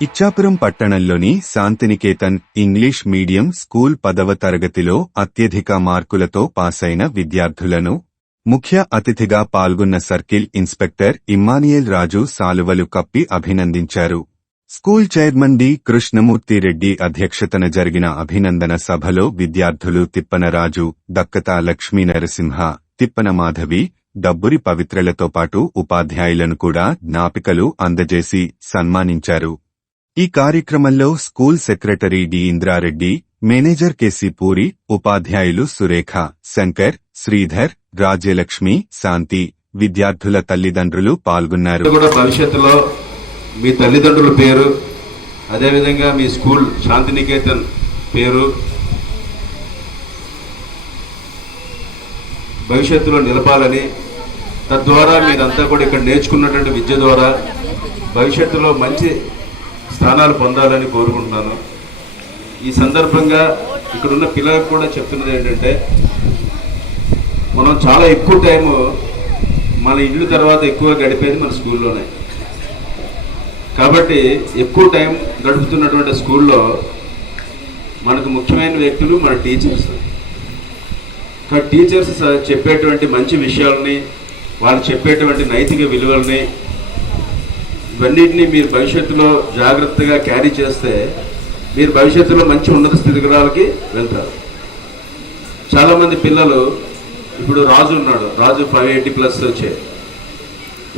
ఇచ్చాపురం పట్టణంలోని Shantiniketan English medium school పదవ తరగతిలో అత్యధిక మార్కులతో పాసైన విద్యార్థులను ముఖ్య అతిథిగా పాల్గొన్న సర్కిల్ ఇన్స్పెక్టర్ ఇమ్మానియల్ రాజు సాలువలు కప్పి అభినందించారు. School chairman D. Krishnamurthy Reddy అధ్యక్షతన జరిగిన అభినందన సభలో విద్యార్థులు తిప్పనరాజు దక్కత దక్కతా లక్ష్మీ నరసింహ తిప్పన మాధవి డబ్బురి పవిత్రలతో పాటు ఉపాధ్యాయులను కూడా జ్ఞాపికలు అందజేసి సన్మానించారు. ఈ కార్యక్రమంలో school secretary D. Indrareddy manager KC Puri ఉపాధ్యాయులు సురేఖ శంకర్ శ్రీధర్ రాజ్యలక్ష్మి శాంతి విద్యార్థుల తల్లిదండ్రులు పాల్గొన్నారు. కూడా భవిష్యత్తులో మీ తల్లిదండ్రుల పేరు అదేవిధంగా మీ స్కూల్ శాంతినికేతన్ పేరు భవిష్యత్తులో నిలపాలని తద్వారా మీరంతా కూడా ఇక్కడ నేర్చుకున్నటువంటి విద్య ద్వారా భవిష్యత్తులో మంచి స్థానాలు పొందాలని కోరుకుంటున్నాను. ఈ సందర్భంగా ఇక్కడున్న పిల్లలకు కూడా చెప్తున్నది ఏంటంటే మనం చాలా ఎక్కువ టైము మన ఇల్లు తర్వాత ఎక్కువ గడిపేది మన స్కూల్లోనే. కాబట్టి ఎక్కువ టైం గడుపుతున్నటువంటి స్కూల్లో మనకు ముఖ్యమైన వ్యక్తులు మన టీచర్స్. టీచర్స్ చెప్పేటువంటి మంచి విషయాలని వాళ్ళు చెప్పేటువంటి నైతిక విలువల్ని ఇవన్నిటిని మీరు భవిష్యత్తులో జాగ్రత్తగా క్యారీ చేస్తే మీరు భవిష్యత్తులో మంచి ఉన్నత స్థితిగతులకి వెళ్తారు. చాలామంది పిల్లలు ఇప్పుడు రాజు ఉన్నాడు. రాజు ఫైవ్ ఎయిటీ ప్లస్ వచ్చే.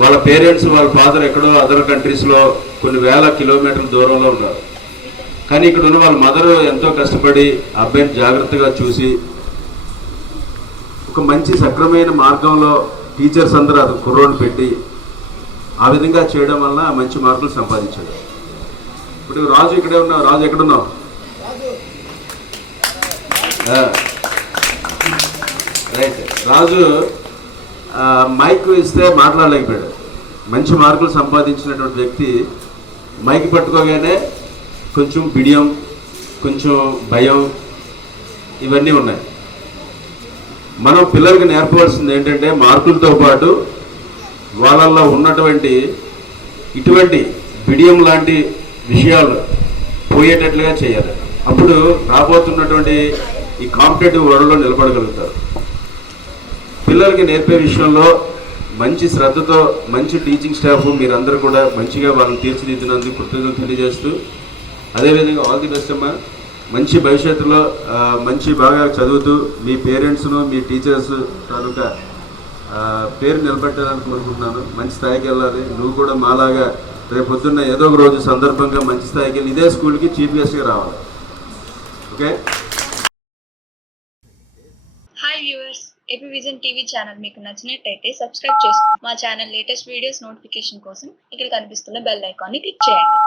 వాళ్ళ పేరెంట్స్ వాళ్ళ ఫాదర్ ఎక్కడో అదర్ కంట్రీస్లో కొన్ని వేల కిలోమీటర్ల దూరంలో ఉన్నారు. కానీ ఇక్కడ ఉన్న వాళ్ళ మదర్ ఎంతో కష్టపడి ఆ అబ్బాయిని జాగ్రత్తగా చూసి ఒక మంచి సక్రమైన మార్గంలో టీచర్స్ అందరూ అది కుర్రోని పెట్టి ఆ విధంగా చేయడం వల్ల మంచి మార్కులు సంపాదించాడు. ఇప్పుడు రాజు ఇక్కడే ఉన్నావు రాజు ఎక్కడున్నావు? రైట్. రాజు మైక్ ఇస్తే మాట్లాడలేకపోయాడు. మంచి మార్కులు సంపాదించినటువంటి వ్యక్తి మైక్ పట్టుకోగానే కొంచెం బిడియం కొంచెం భయం ఇవన్నీ ఉన్నాయి. మనం పిల్లలకి నేర్పవలసింది ఏంటంటే మార్కులతో పాటు వాళ్ళల్లో ఉన్నటువంటి ఇటువంటి బిడియం లాంటి విషయాలు పోయేటట్లుగా చేయాలి. అప్పుడు రాబోతున్నటువంటి ఈ కాంపిటేటివ్ వరల్డ్లో నిలబడగలుగుతారు. పిల్లలకి నేర్పే విషయంలో మంచి శ్రద్ధతో మంచి టీచింగ్ స్టాఫ్ మీరందరూ కూడా మంచిగా వాళ్ళని తీర్చిదిద్దినందుకు కృతజ్ఞతలు తెలియజేస్తూ అదేవిధంగా ఆల్ ది బెస్ట్ అమ్మా. మంచి భవిష్యత్తులో మంచి బాగా చదువుతూ మీ పేరెంట్స్ను మీ టీచర్స్ తాలూకా పేరు నిలబెట్టాలని కోరుకుంటున్నాను మంచి స్థాయికి వెళ్ళాలి. నువ్వు కూడా మాలాగా రేపు పొద్దున్న ఏదో ఒక రోజు సందర్భంగా మంచి స్థాయికి వెళ్ళి ఇదే స్కూల్కి చీఫ్ గెస్ట్గా రావాలి. Okay? Hi viewers AP vision TV channel మీకు నచ్చినట్టయితే సబ్స్క్రైబ్ చేసుకోండి మా ఛానల్ లేటెస్ట్ వీడియోస్ నోటిఫికేషన్ కోసం ఇక్కడ కనిపిస్తున్న బెల్ ఐకాన్ని క్లిక్ చేయండి.